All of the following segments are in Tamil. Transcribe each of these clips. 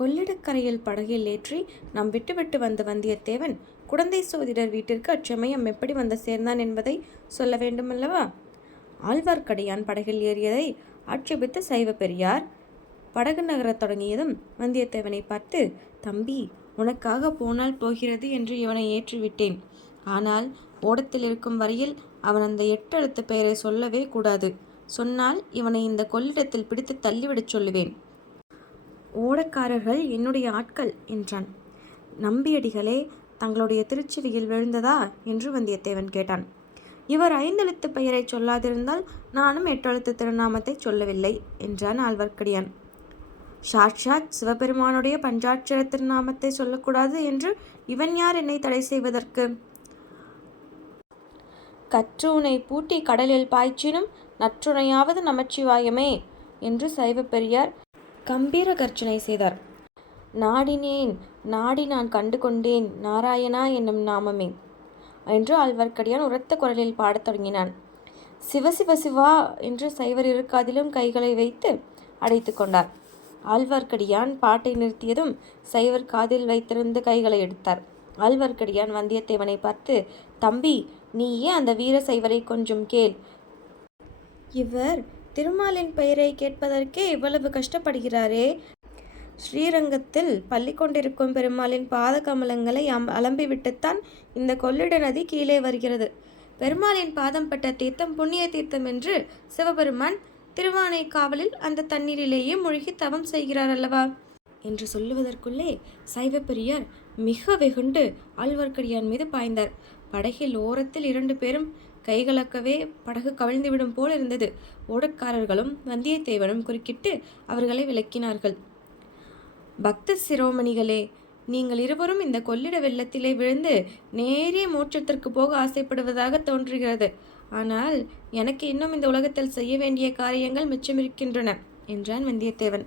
கொள்ளிடக்கரையில் படகில் ஏற்றி நாம் விட்டுவிட்டு வந்த வந்தியத்தேவன் குடந்தை சோதிடர் வீட்டிற்கு அச்சமயம் எப்படி வந்து சேர்ந்தான் என்பதை சொல்ல வேண்டுமல்லவா? ஆழ்வார்க்கடியான் படகில் ஏறியதை ஆட்சேபித்த சைவ பெரியார் படகு நகரத் தொடங்கியதும் வந்தியத்தேவனை பார்த்து, தம்பி, உனக்காக போனால் போகிறது என்று இவனை ஏற்றிவிட்டேன். ஆனால் ஓடத்தில் இருக்கும் வரையில் அவன் அந்த 8 எழுத்து பெயரை சொல்லவே கூடாது. சொன்னால் இவனை இந்த கொள்ளிடத்தில் பிடித்து தள்ளிவிடச் சொல்லுவேன். ஓடக்காரர்கள் என்னுடைய ஆட்கள் என்றான். நம்பியடிகளே தங்களுடைய திருச்சிவியில் விழுந்ததா என்று வந்தியத்தேவன் கேட்டான். இவர் 5 எழுத்து பெயரை சொல்லாதிருந்தால் நானும் 8 எழுத்து திருநாமத்தை சொல்லவில்லை என்றான் ஆழ்வார்க்கடியான். சாட்சாத் சிவபெருமானுடைய பஞ்சாட்சர திருநாமத்தை சொல்லக்கூடாது என்று இவன் யார் என்னை தடை செய்வதற்கு? கற்றுனை பூட்டி கடலில் பாய்ச்சினும் நற்றுணையாவது நமச்சிவாயமே என்று சைவ பெரியார் கம்பீர கர்ச்சனை செய்தார். நாடினேன், நாடி நான் கண்டு கொண்டேன் நாராயணா என்னும் நாமமே என்று ஆழ்வார்க்கடியான் உரத்த குரலில் பாடத் தொடங்கினான். சிவ சிவ சிவா என்று சைவர் இருக்காதிலும் கைகளை வைத்து அடைத்து கொண்டார். ஆழ்வார்க்கடியான் பாட்டை நிறுத்தியதும் சைவர் காதில் வைத்திருந்து கைகளை எடுத்தார். ஆழ்வார்க்கடியான் வந்தியத்தேவனை பார்த்து, தம்பி, நீயே அந்த வீர சைவரை கொஞ்சம் கேள். இவர் திருமாலின் பெயரை கேட்பதற்கே இவ்வளவு கஷ்டப்படுகிறாரே. ஸ்ரீரங்கத்தில் பள்ளி கொண்டிருக்கும் பெருமாளின் பாத கமலங்களை அலம்பிவிட்டுத்தான் இந்த கொள்ளிட நதி கீழே வருகிறது. பெருமாளின் பாதம் பட்ட தீர்த்தம் புண்ணிய தீர்த்தம் என்று சிவபெருமான் திருவானைக்காவலில் அந்த தண்ணீரிலேயே மூழ்கி தவம் செய்கிறார் அல்லவா என்று சொல்லுவதற்குள்ளே சைவ பெரியார் மிக வெகுண்டு ஆழ்வார்க்கடியான் மீது பாய்ந்தார். படகில் ஓரத்தில் 2 பேரும் கைகலக்கவே படகு கவிழ்ந்துவிடும் போல் இருந்தது. ஓடக்காரர்களும் வந்தியத்தேவனும் குறுக்கிட்டு அவர்களை விளக்கினார்கள். பக்த சிரோமணிகளே, நீங்கள் இருவரும் இந்த கொள்ளிட வெள்ளத்திலே விழுந்து நேரே மோட்சத்திற்கு போக ஆசைப்படுவதாக தோன்றுகிறது. ஆனால் எனக்கு இன்னும் இந்த உலகத்தில் செய்ய வேண்டிய காரியங்கள் மிச்சமிருக்கின்றன என்றான் வந்தியத்தேவன்.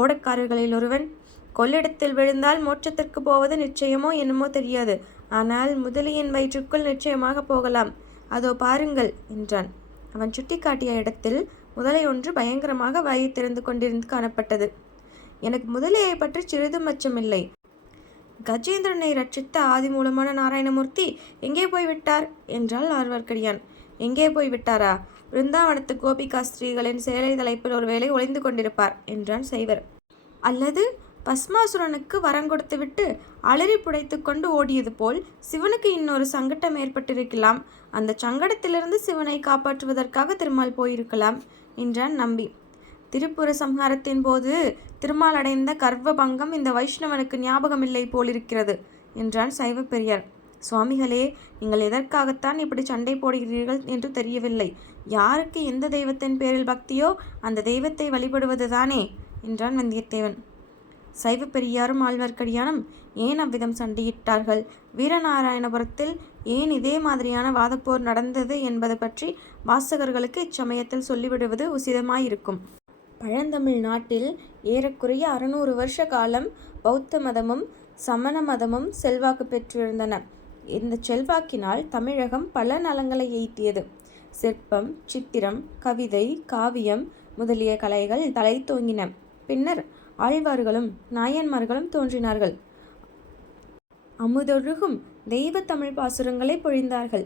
ஓடக்காரர்களில் ஒருவன், கொள்ளிடத்தில் விழுந்தால் மோட்சத்திற்கு போவது நிச்சயமோ என்னமோ தெரியாது, ஆனால் முதலியின் வயிற்றுக்குள் நிச்சயமாக போகலாம், அதோ பாருங்கள் என்றான். அவன் சுட்டி காட்டிய இடத்தில் முதலை ஒன்று பயங்கரமாக வாயை திறந்து கொண்டிருந்து காணப்பட்டது. எனக்கு முதலையை பற்றி சிறிதும் அச்சமில்லை. கஜேந்திரனை ரட்சித்த ஆதி மூலமான நாராயணமூர்த்தி எங்கே போய்விட்டார் என்றால் ஆழ்வார்க்கடியான். எங்கே போய்விட்டாரா? பிருந்தாவனத்து கோபிகா ஸ்திரீகளின் சேலை தலைப்பில் ஒருவேளை ஒளிந்து கொண்டிருப்பார் என்றான் சைவர். அல்லது பஸ்மாசுரனுக்கு வரங்கொடுத்துவிட்டு அலறி புடைத்து கொண்டு ஓடியது போல் சிவனுக்கு இன்னொரு சங்கடம் ஏற்பட்டிருக்கலாம். அந்த சங்கடத்திலிருந்து சிவனை காப்பாற்றுவதற்காக திருமால் போயிருக்கலாம் என்றான் நம்பி. திரிபுர சம்ஹாரத்தின் போது திருமால் அடைந்த கர்வ பங்கம் இந்த வைஷ்ணவனுக்கு ஞாபகமில்லை போலிருக்கிறது என்றான் சைவ பெரியார். சுவாமிகளே, நீங்கள் எதற்காகத்தான் இப்படி சண்டை போடுகிறீர்கள் என்று தெரியவில்லை. யாருக்கு எந்த தெய்வத்தின் பேரில் பக்தியோ அந்த தெய்வத்தை வழிபடுவதுதானே என்றான் வந்தியத்தேவன். சைவ பெரியாரும் ஆழ்வார்க்கடியானும் ஏன் அவ்விதம் சண்டையிட்டார்கள், வீரநாராயணபுரத்தில் ஏன் இதே மாதிரியான வாதப்போர் நடந்தது என்பது பற்றி வாசகர்களுக்கு இச்சமயத்தில் சொல்லிவிடுவது உசிதமாயிருக்கும். பழந்தமிழ் நாட்டில் ஏறக்குறைய 600 வருஷ காலம் பௌத்த மதமும் சமண மதமும் செல்வாக்கு பெற்றிருந்தன. இந்த செல்வாக்கினால் தமிழகம் பல நலங்களை ஈட்டியது. சிற்பம், சித்திரம், கவிதை, காவியம் முதலிய கலைகள் தலை தோங்கின. பின்னர் ஆழ்வார்களும் நாயன்மார்களும் தோன்றினார்கள். அமுதொழுகும் தெய்வ தமிழ் பாசுரங்களை பொழிந்தார்கள்.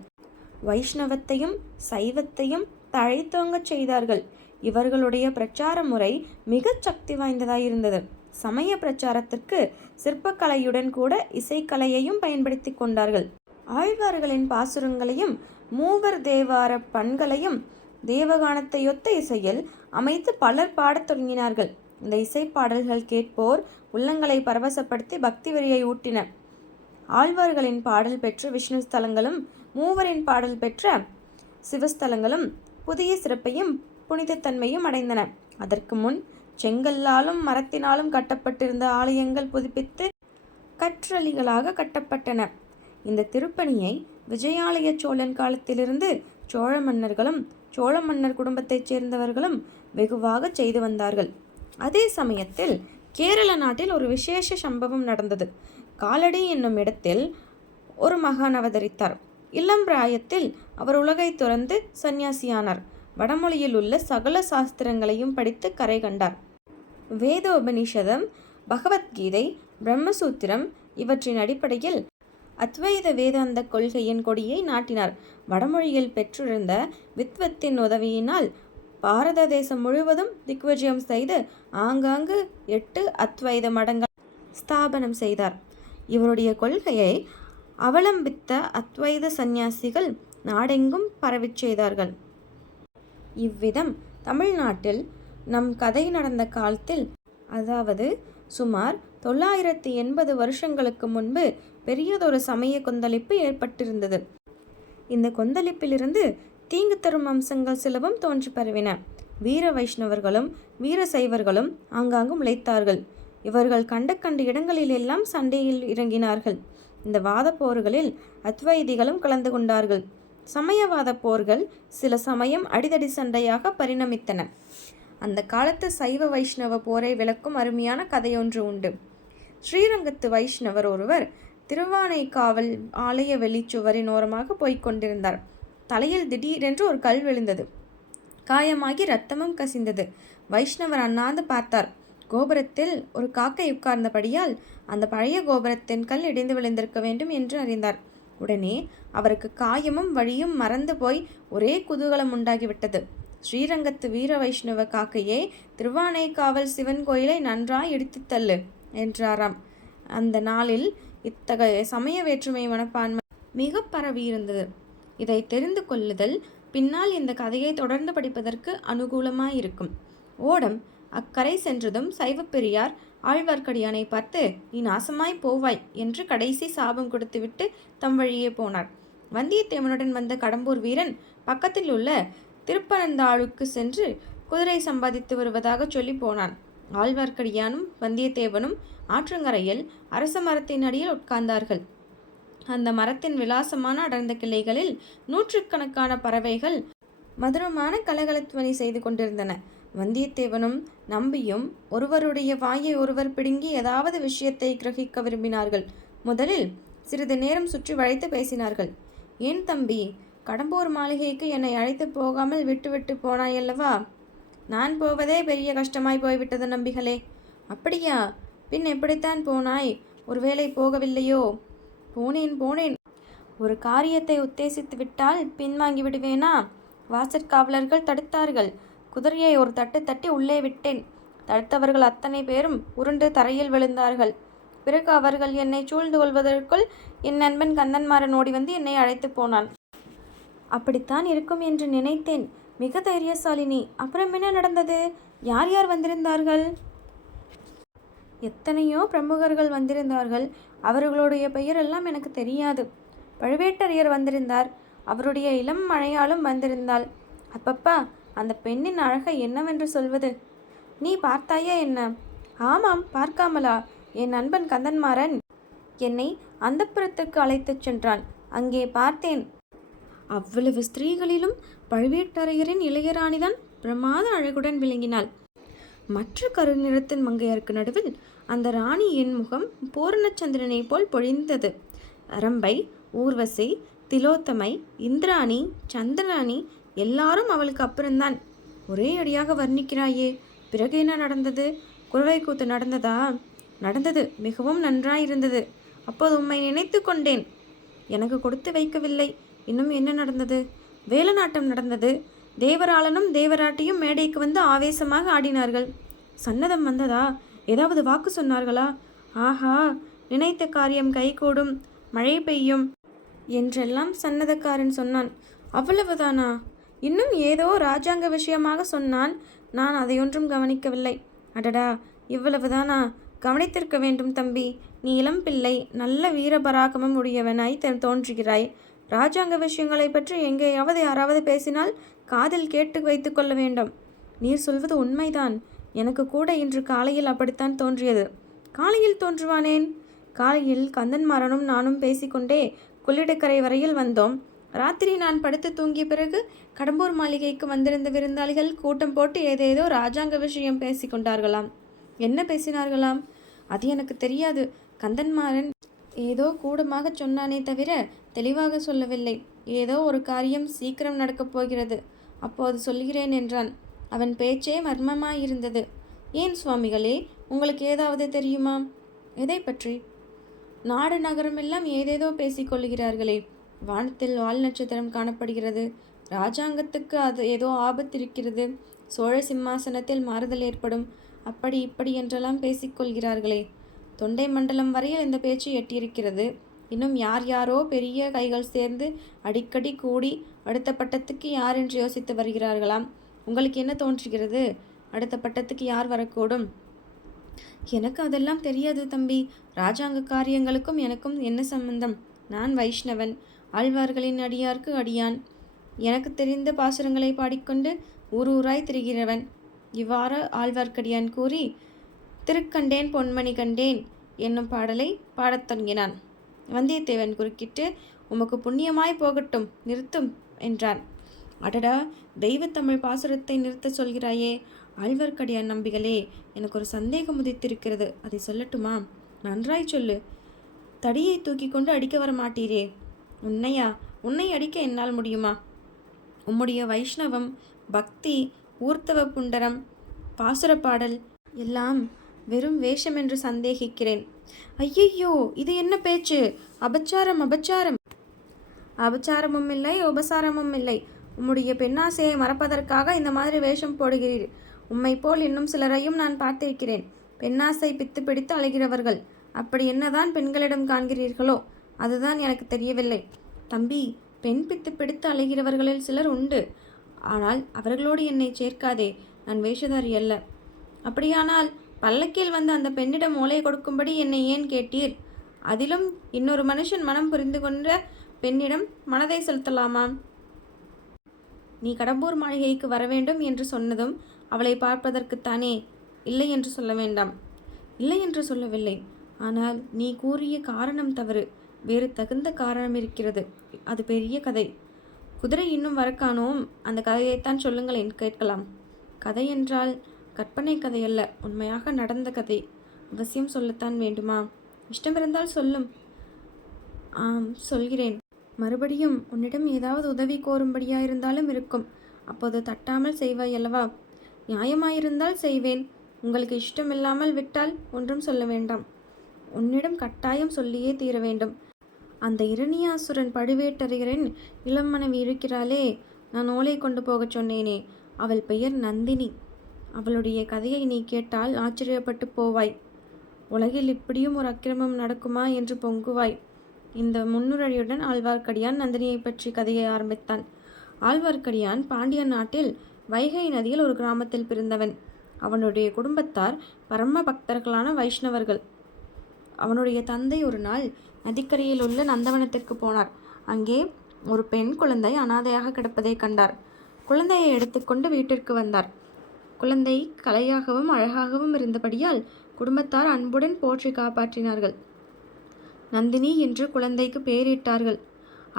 வைஷ்ணவத்தையும் சைவத்தையும் தழைத்தோங்கச் செய்தார்கள். இவர்களுடைய பிரச்சார முறை மிகச் சக்தி வாய்ந்ததாயிருந்தது. சமய பிரச்சாரத்திற்கு சிற்பக்கலையுடன் கூட இசைக்கலையையும் பயன்படுத்தி கொண்டார்கள். ஆழ்வார்களின் பாசுரங்களையும் மூவர் தேவார பண்களையும் தேவகானத்தையொத்த இசையில் அமைத்து பலர் பாடத் தொடங்கினார்கள். இந்த இசைப்பாடல்கள் கேட்போர் உள்ளங்களை பரவசப்படுத்தி பக்தி வெறியை ஊட்டின. ஆழ்வார்களின் பாடல் பெற்ற விஷ்ணு ஸ்தலங்களும் மூவரின் பாடல் பெற்ற சிவஸ்தலங்களும் புதிய சிறப்பையும் புனிதத்தன்மையும் அடைந்தன. அதற்கு முன் செங்கல்லாலும் மரத்தினாலும் கட்டப்பட்டிருந்த ஆலயங்கள் புதுப்பித்து கற்றளிகளாக கட்டப்பட்டன. இந்த திருப்பணியை விஜயாலய சோழன் காலத்திலிருந்து சோழ மன்னர்களும் சோழ மன்னர் குடும்பத்தைச் சேர்ந்தவர்களும் வெகுவாக செய்து வந்தார்கள். அதே சமயத்தில் கேரள நாட்டில் ஒரு விசேஷ சம்பவம் நடந்தது. காலடி என்னும் இடத்தில் ஒரு மகான் அவதரித்தார். இளம் பிராயத்தில் அவர் உலகை துறந்து சந்நியாசியானார். வடமொழியில் உள்ள சகல சாஸ்திரங்களையும் படித்து கரை கண்டார். வேதோபனிஷதம் பகவத்கீதை, பிரம்மசூத்திரம் இவற்றின் அடிப்படையில் அத்வைத வேதாந்த கொள்கையின் கொடியை நாட்டினார். வடமொழியில் பெற்றிருந்த வித்வத்தின் உதவியினால் பாரத தேசம் முழுவதும் திக்விஜயம் செய்து ஆங்காங்கு 8 அத்வைத மடங்கள் ஸ்தாபனம் செய்தார். இவருடைய கொள்கையை அவலம்பித்த அத்வைத சந்நியாசிகள் நாடெங்கும் பரவிச் செய்தார்கள். இவ்விதம் தமிழ்நாட்டில் நம் கதை நடந்த காலத்தில், அதாவது சுமார் 980 வருஷங்களுக்கு முன்பு பெரியதொரு சமய கொந்தளிப்பு ஏற்பட்டிருந்தது. இந்த கொந்தளிப்பிலிருந்து தீங்கு தரும் அம்சங்கள் சிலவும் தோன்றி பரவின. வீர வைஷ்ணவர்களும் வீர சைவர்களும் ஆங்காங்கு முளைத்தார்கள். இவர்கள் கண்ட இடங்களில் எல்லாம் சண்டையில் இறங்கினார்கள். இந்த வாத போர்களில் அத்வைதிகளும் கலந்து கொண்டார்கள். சமயவாத போர்கள் சில சமயம் அடிதடி சண்டையாக பரிணமித்தன. அந்த காலத்து சைவ வைஷ்ணவ போரை விளக்கும் அருமையான கதையொன்று உண்டு. ஸ்ரீரங்கத்து வைஷ்ணவர் ஒருவர் திருவானைக்காவல் ஆலய வெளிச்சுவரின் ஓரமாக போய்க் கொண்டிருந்தார். தலையில் திடீரென்று ஒரு கல் விழுந்தது. காயமாகி இரத்தமும் கசிந்தது. வைஷ்ணவர் அண்ணாந்து பார்த்தார். கோபுரத்தில் ஒரு காக்கை உட்கார்ந்தபடியால் அந்த பழைய கோபுரத்தின் கல் இடிந்து விழுந்திருக்க வேண்டும் என்று அறிந்தார். உடனே அவருக்கு காயமும் வழியும் மறந்து போய் ஒரே குதூகலம் உண்டாகிவிட்டது. ஸ்ரீரங்கத்து வீர வைஷ்ணவ காக்கையே, திருவானைக்காவல் சிவன் கோயிலை நன்றாய் இடித்து தள்ளு என்றாராம். அந்த நாளில் இத்தகைய சமய வேற்றுமை மனப்பான்மை மிக பரவியிருந்தது. இதை தெரிந்து கொள்ளுதல் பின்னால் இந்த கதையை தொடர்ந்து படிப்பதற்கு அனுகூலமாயிருக்கும். ஓடம் அக்கரை சென்றதும் சைவப்பெரியார் ஆழ்வார்க்கடியானை பார்த்து, நீ நாசமாய் போவாய் என்று கடைசி சாபம் கொடுத்துவிட்டு தம் வழியே போனார். வந்தியத்தேவனுடன் வந்த கடம்பூர் வீரன் பக்கத்தில் உள்ள திருப்பனந்தாளுக்கு சென்று குதிரை சம்பாதித்து வருவதாக சொல்லி போனான். ஆழ்வார்க்கடியானும் வந்தியத்தேவனும் ஆற்றங்கரையில் அரச மரத்தின் அடியில் உட்கார்ந்தார்கள். அந்த மரத்தின் விலாசமான அடர்ந்த கிளைகளில் நூற்றுக்கணக்கான பறவைகள் மதுரமான கலகலத்வனி செய்து கொண்டிருந்தன. வந்தியத்தேவனும் நம்பியும் ஒருவருடைய வாயை ஒருவர் பிடுங்கி ஏதாவது விஷயத்தை கிரகிக்க விரும்பினார்கள். முதலில் சிறிது நேரம் சுற்றி வளைத்து பேசினார்கள். ஏன் தம்பி, கடம்பூர் மாளிகைக்கு என்னை அழைத்து போகாமல் விட்டுவிட்டு போனாயல்லவா? நான் போவதே பெரிய கஷ்டமாய் போய்விட்டது நம்பிகளே. அப்படியா? பின் எப்படித்தான் போனாய்? ஒருவேளை போகவில்லையோ? போனேன். ஒரு காரியத்தை உத்தேசித்து விட்டால் பின்வாங்கி விடுவேனா? வாசற்காவலர்கள் தடுத்தார்கள். குதிரையை ஒரு தட்டு தட்டி உள்ளே விட்டேன். தடுத்தவர்கள் அத்தனை பேரும் உருண்டு தரையில் விழுந்தார்கள். பிறகு அவர்கள் என்னை சூழ்ந்து கொள்வதற்குள் என் நண்பன் கந்தன்மாறன் ஓடி வந்து என்னை அழைத்து போனான். அப்படித்தான் இருக்கும் என்று நினைத்தேன். மிக தைரியசாலினி. அப்புறம் என்ன நடந்தது? யார் யார் வந்திருந்தார்கள்? எத்தனையோ பிரமுகர்கள் வந்திருந்தார்கள். அவர்களுடைய பெயரெல்லாம் எனக்கு தெரியாது. பழுவேட்டரையர் வந்திருந்தார். அவருடைய இளம் மழையாலும் வந்திருந்தாள். அப்பப்பா, அந்த பெண்ணின் அழகை என்னவென்று சொல்வது? நீ பார்த்தாயா என்ன? ஆமாம், பார்க்காமலா? என் நண்பன் கந்தன்மாறன் என்னை அந்தப்புறத்துக்கு அழைத்துச் சென்றான். அங்கே பார்த்தேன். அவ்வளவு ஸ்திரீகளிலும் பழுவேட்டரையரின் இளையராணிதான் பிரமாத அழகுடன் விளங்கினாள். மற்ற கருநிறத்தின் மங்கையருக்கு நடுவில் அந்த ராணியின் முகம் பூர்ணச்சந்திரனை போல் பொழிந்தது. ரம்பை, ஊர்வசி, திலோத்தமை, இந்திராணி, சந்திராணி எல்லாரும் அவளுக்கு அப்புறம்தான். ஒரே அடியாக வர்ணிக்கிறாயே. பிறகு என்ன நடந்தது? குறவை கூத்து நடந்ததா? நடந்தது. மிகவும் நன்றாயிருந்தது. அப்போது உம்மை நினைத்து கொண்டேன். எனக்கு கொடுத்து வைக்கவில்லை. இன்னும் என்ன நடந்தது? வேலநாட்டம் நடந்தது. தேவராளனும் தேவராட்டியும் மேடைக்கு வந்து ஆவேசமாக ஆடினார்கள். சன்னதம் வந்ததா? ஏதாவது வாக்கு சொன்னார்களா? ஆஹா, நினைத்த காரியம் கைகூடும், மழை பெய்யும் என்றெல்லாம் சன்னதக்காரன் சொன்னான். அவ்வளவுதானா? இன்னும் ஏதோ ராஜாங்க விஷயமாக சொன்னான். நான் அதையொன்றும் கவனிக்கவில்லை. அடடா, இவ்வளவுதானா? கவனித்திருக்க வேண்டும் தம்பி. நீ இளம் பிள்ளை, நல்ல வீரபராகமம் உடையவனாய் தோன்றுகிறாய். ராஜாங்க விஷயங்களை பற்றி எங்கேயாவது யாராவது பேசினால் காதில் கேட்டு வைத்து கொள்ள வேண்டும். நீர் சொல்வது உண்மைதான். எனக்கு கூட இன்று காலையில் அப்படித்தான் தோன்றியது. காலையில் தோன்றுவானேன்? காலையில் கந்தன்மாறனும் நானும் பேசிக்கொண்டே கொள்ளிடக்கரை வரையில் வந்தோம். ராத்திரி நான் படுத்து தூங்கிய பிறகு கடம்பூர் மாளிகைக்கு வந்திருந்த விருந்தாளிகள் கூட்டம் போட்டு ஏதேதோ ராஜாங்க விஷயம் பேசிக்கொண்டார்களாம். என்ன பேசினார்களாம்? அது எனக்கு தெரியாது. கந்தன்மாறன் ஏதோ கூடமாக சொன்னானே தவிர தெளிவாக சொல்லவில்லை. ஏதோ ஒரு காரியம் சீக்கிரம் நடக்கப் போகிறது, அப்போது சொல்கிறேன் என்றான். அவன் பேச்சே மர்மமாயிருந்தது. ஏன் சுவாமிகளே, உங்களுக்கு ஏதாவது தெரியுமா? எதை பற்றி? நாடு நகரமெல்லாம் ஏதேதோ பேசிக்கொள்கிறார்களே. வானத்தில் வால் நட்சத்திரம் காணப்படுகிறது, ராஜாங்கத்துக்கு அது ஏதோ ஆபத்து இருக்கிறது, சோழ சிம்மாசனத்தில் மாறுதல் ஏற்படும், அப்படி இப்படி என்றெல்லாம் பேசிக்கொள்கிறார்களே. தொண்டை மண்டலம் வரையில் இந்த பேச்சு எட்டியிருக்கிறது. இன்னும் யார் யாரோ பெரிய கைகள் சேர்ந்து அடிக்கடி கூடி அடுத்த பட்டத்துக்கு யார் என்று யோசித்து வருகிறார்களாம். உங்களுக்கு என்ன தோன்றுகிறது? அடுத்த பட்டத்துக்கு யார் வரக்கூடும்? எனக்கு அதெல்லாம் தெரியாது தம்பி. ராஜாங்க காரியங்களுக்கும் எனக்கும் என்ன சம்பந்தம்? நான் வைஷ்ணவன், ஆழ்வார்களின் அடியார்க்கு அடியான். எனக்கு தெரிந்த பாசுரங்களை பாடிக்கொண்டு ஊர் ஊராய் திரிகிறவன். இவ்வாறு ஆழ்வார்க்கடியான் கூறி திருக்கண்டேன் பொன்மணி கண்டேன் என்னும் பாடலை பாடத் தொடங்கினான். வந்தியத்தேவன் குறுக்கிட்டு, உமக்கு புண்ணியமாய் போகட்டும், நிறுத்தும் என்றான். அடடா, தெய்வத்தமிழ் பாசுரத்தை நிறுத்த சொல்கிறாயே? ஆழ்வார்க்கடியான் நம்பிகளே, எனக்கு ஒரு சந்தேகம் உதித்திருக்கிறது, அதை சொல்லட்டுமா? நன்றாய் சொல்லு. தடியை தூக்கி கொண்டு அடிக்க வர மாட்டீரே? உன்னையா? உன்னை அடிக்க என்னால் முடியுமா? உம்முடைய வைஷ்ணவம், பக்தி, ஊர்த்தவ புண்டரம், பாசுர பாடல் எல்லாம் வெறும் வேஷம் என்று சந்தேகிக்கிறேன். ஐயையோ, இது என்ன பேச்சு? அபச்சாரம், அபச்சாரம். அபச்சாரமும் இல்லை, உபசாரமும் இல்லை. உம்முடைய பெண்ணாசையை மறப்பதற்காக இந்த மாதிரி வேஷம் போடுகிறீர். உம்மை போல் இன்னும் சிலரையும் நான் பார்த்திருக்கிறேன். பெண்ணாசை பித்து பிடித்து அழைகிறவர்கள். அப்படி என்னதான் பெண்களிடம் காண்கிறீர்களோ அதுதான் எனக்கு தெரியவில்லை. தம்பி, பெண் பித்து பிடித்து அழைகிறவர்களில் சிலர் உண்டு. ஆனால் அவர்களோடு என்னை சேர்க்காதே. நான் வேஷதாரி அல்ல. அப்படியானால் பல்லக்கில் வந்து அந்த பெண்ணிடம் ஓலை கொடுக்கும்படி என்னை ஏன் கேட்டீர்? அதிலும் இன்னொரு மனுஷன் மனம் புரிந்து கொண்ட பெண்ணிடம் மனதை செலுத்தலாமா? நீ கடம்பூர் மாளிகைக்கு வரவேண்டும் என்று சொன்னதும் அவளை பார்ப்பதற்குத்தானே? இல்லை என்று சொல்ல வேண்டாம். இல்லை என்று சொல்லவில்லை. ஆனால் நீ கூறிய காரணம் தவறு. வேறு தகுந்த காரணம் இருக்கிறது. அது பெரிய கதை. குதிரை இன்னும் வரக்கானோம். அந்த கதையைத்தான் சொல்லுங்களேன், கேட்கலாம். கதை என்றால் கற்பனை கதையல்ல, உண்மையாக நடந்த கதை. அவசியம் சொல்லத்தான் வேண்டுமா? இஷ்டமிருந்தால் சொல்லும். ஆம், சொல்கிறேன். மறுபடியும் உன்னிடம் ஏதாவது உதவி கோரும்படியாயிருந்தாலும் இருக்கும். அப்போது தட்டாமல் செய்வாய் அல்லவா? நியாயமாயிருந்தால் செய்வேன். உங்களுக்கு இஷ்டமில்லாமல் விட்டால் ஒன்றும் சொல்ல வேண்டாம். உன்னிடம் கட்டாயம் சொல்லியே தீர வேண்டும். அந்த இரணியாசுரன் பழுவேட்டரையரின் இளம் மனைவி இருக்கிறாளே, நான் ஓலை கொண்டு போகச் சொன்னேனே, அவள் பெயர் நந்தினி. அவளுடைய கதையை நீ கேட்டால் ஆச்சரியப்பட்டு போவாய். உலகில் இப்படியும் ஒரு அக்கிரமம் நடக்குமா என்று பொங்குவாய். இந்த முன்னுரையுடன் ஆழ்வார்க்கடியான் நந்தினியை பற்றி கதையை ஆரம்பித்தான். ஆழ்வார்க்கடியான் பாண்டிய நாட்டில் வைகை நதியில் ஒரு கிராமத்தில் பிறந்தவன். அவனுடைய குடும்பத்தார் பரம பக்தர்களான வைஷ்ணவர்கள். அவனுடைய தந்தை ஒரு நாள் நதிக்கரையில் உள்ள நந்தவனத்திற்கு போனார். அங்கே ஒரு பெண் குழந்தை அனாதையாக கிடப்பதை கண்டார். குழந்தையை எடுத்துக்கொண்டு வீட்டிற்கு வந்தார். குழந்தை கலையாகவும் அழகாகவும் இருந்தபடியால் குடும்பத்தார் அன்புடன் போற்றி காப்பாற்றினார்கள். நந்தினி என்று குழந்தைக்கு பெயரிட்டார்கள்.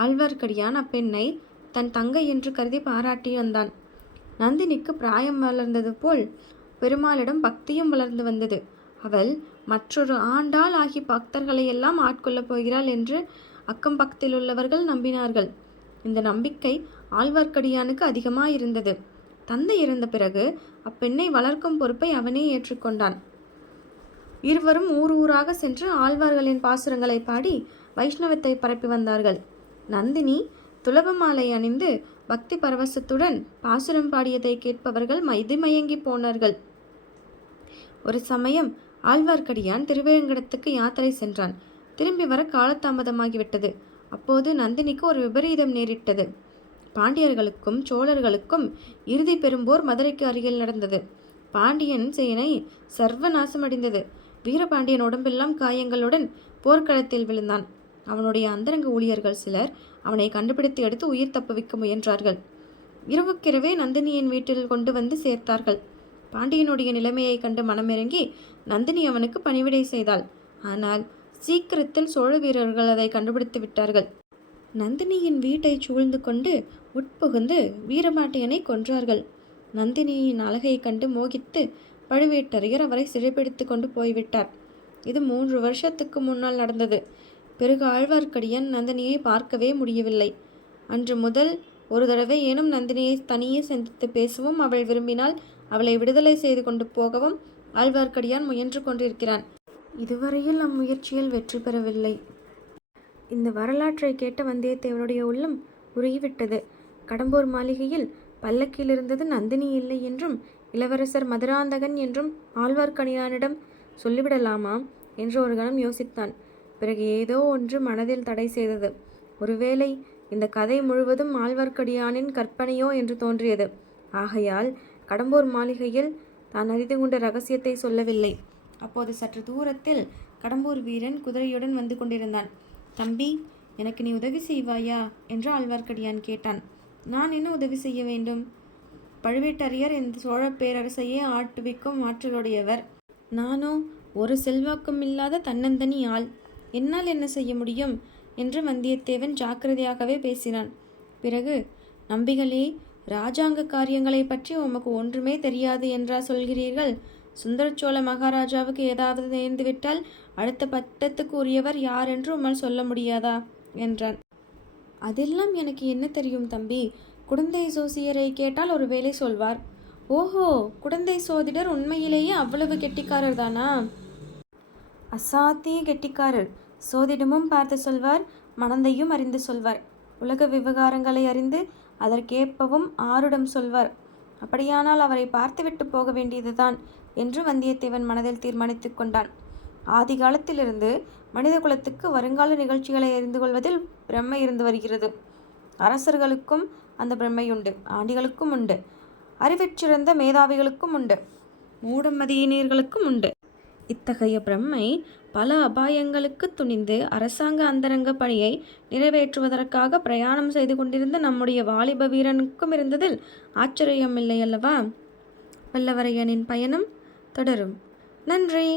ஆழ்வார்க்கடியான் அப்பெண்ணை தன் தங்கை என்று கருதி பாராட்டி வந்தான். நந்தினிக்கு பிராயம் வளர்ந்தது போல் பெருமாளிடம் பக்தியும் வளர்ந்து வந்தது. அவள் மற்றொரு ஆண்டாள் ஆகி பக்தர்களை எல்லாம் ஆட்கொள்ளப் போகிறாள் என்று அக்கம் பக்கத்தில் உள்ளவர்கள் நம்பினார்கள். இந்த நம்பிக்கை ஆழ்வார்க்கடியானுக்கு அதிகமாயிருந்தது. தந்தை இறந்த பிறகு அப்பெண்ணை வளர்க்கும் பொறுப்பை அவனே ஏற்றுக்கொண்டான். இருவரும் ஊர் ஊராக சென்று ஆழ்வார்களின் பாசுரங்களை பாடி வைஷ்ணவத்தை பரப்பி வந்தார்கள். நந்தினி துலபமாலை அணிந்து பக்தி பரவசத்துடன் பாசுரம் பாடியதை கேட்பவர்கள் மயங்கி போனார்கள். ஒரு சமயம் ஆழ்வார்க்கடியான் திருவேங்கடத்துக்கு யாத்திரை சென்றான். திரும்பி வர காலதாமதமாகிவிட்டது. அப்போது நந்தினிக்கு ஒரு விபரீதம் நேரிட்டது. பாண்டியர்களுக்கும் சோழர்களுக்கும் இறுதி பெரும்போர் மதுரைக்கு அருகில் நடந்தது. பாண்டியன் சேனை சர்வநாசமடைந்தது. வீரபாண்டியன் உடம்பெல்லாம் காயங்களுடன் போர்க்களத்தில் விழுந்தான். அவனுடைய அந்தரங்க ஊழியர்கள் சிலர் அவனை கண்டுபிடித்து எடுத்து உயிர் தப்புவிக்க முயன்றார்கள். இரவுக்கிரவே நந்தினியின் வீட்டில் கொண்டு வந்து சேர்த்தார்கள். பாண்டியனுடைய நிலைமையை கண்டு மனமிறங்கி நந்தினி அவனுக்கு பணிவிடை செய்தாள். ஆனால் சீக்கிரத்தில் சோழ வீரர்கள் அதை கண்டுபிடித்து விட்டார்கள். நந்தினியின் வீட்டை சூழ்ந்து கொண்டு உட்புகுந்து வீரபாண்டியனை கொன்றார்கள். நந்தினியின் அழகை கண்டு மோகித்து பழுவேட்டரையர் அவரை சிறைப்பிடித்து கொண்டு போய்விட்டார். இது 3 வருஷத்துக்கு முன்னால் நடந்தது. பிறகு ஆழ்வார்க்கடியான் நந்தினியை பார்க்கவே முடியவில்லை. அன்று முதல் ஒரு தடவை ஏனும் நந்தினியை தனியே சந்தித்து பேசவும், அவள் விரும்பினால் அவளை விடுதலை செய்து கொண்டு போகவும் ஆழ்வார்க்கடியான் முயன்று கொண்டிருக்கிறான். இதுவரையில் அம்முயற்சியில் வெற்றி பெறவில்லை. இந்த வரலாற்றை கேட்ட வந்தியத்தேவனுடைய உள்ளம் உருகிவிட்டது. கடம்பூர் மாளிகையில் பல்லக்கில் இருந்தது நந்தினி இல்லை என்றும் இளவரசர் மதுராந்தகன் என்றும் ஆழ்வார்க்கடியானிடம் சொல்லிவிடலாமா என்று ஒரு கணம் யோசித்தான். பிறகு ஏதோ ஒன்று மனதில் தடை செய்தது. ஒருவேளை இந்த கதை முழுவதும் ஆழ்வார்க்கடியானின் கற்பனையோ என்று தோன்றியது. ஆகையால் கடம்பூர் மாளிகையில் தான் அறிந்து கொண்ட ரகசியத்தை சொல்லவில்லை. அப்போது சற்று தூரத்தில் கடம்பூர் வீரன் குதிரையுடன் வந்து கொண்டிருந்தான். தம்பி, எனக்கு நீ உதவி செய்வாயா என்று ஆழ்வார்க்கடியான் கேட்டான். நான் என்ன உதவி செய்ய வேண்டும்? பழுவேட்டரையர் இந்த சோழ பேரரசையே ஆட்டுவிக்கும் ஆற்றலுடையவர். நானோ ஒரு செல்வாக்கும் இல்லாத தன்னந்தனி ஆள். என்னால் என்ன செய்ய முடியும் என்று வந்தியத்தேவன் ஜாக்கிரதையாகவே பேசினான். பிறகு, நம்பிகளே, இராஜாங்க காரியங்களை பற்றி உமக்கு ஒன்றுமே தெரியாது என்றா சொல்கிறீர்கள்? சுந்தரச்சோழ மகாராஜாவுக்கு ஏதாவது நேர்ந்துவிட்டால் அடுத்த பட்டத்துக்கு உரியவர் யார் என்று உம்மால் சொல்ல முடியாதா என்றான். அதெல்லாம் எனக்கு என்ன தெரியும் தம்பி? குடந்தை சோசியரை கேட்டால் ஒரு வேளை சொல்வார். ஓஹோ, குடந்தை சோதிடர் உண்மையிலேயே அவ்வளவு கெட்டிக்காரர் தானா? அசாத்திய கெட்டிக்காரர். சோதிடமும் பார்த்து சொல்வார், மனந்தையும் அறிந்து சொல்வார். உலக விவகாரங்களை அறிந்து அதற்கேற்பவும் ஆருடம் சொல்வார். அப்படியானால் அவரை பார்த்துவிட்டு போக வேண்டியதுதான் என்று வந்தியத்தேவன் மனதில் தீர்மானித்து கொண்டான். ஆதி காலத்திலிருந்து மனித குலத்துக்கு வருங்கால நிகழ்ச்சிகளை அறிந்து கொள்வதில் பிரம்மை இருந்து வருகிறது. அரசர்களுக்கும் அந்த பிரம்மையுண்டு, ஆண்டிகளுக்கும் உண்டு, அறிவிச்சிறந்த மேதாவிகளுக்கும் உண்டு, மூடமதியினர்களுக்கும் உண்டு. இத்தகைய பிரம்மை பல அபாயங்களுக்கு துணிந்து அரசாங்க அந்தரங்க பணியை நிறைவேற்றுவதற்காக பிரயாணம் செய்து கொண்டிருந்த நம்முடைய வாலிப வீரனுக்கும் இருந்ததில் ஆச்சரியமில்லை அல்லவா? வல்லவரையனின் பயணம் தொடரும். நன்றி.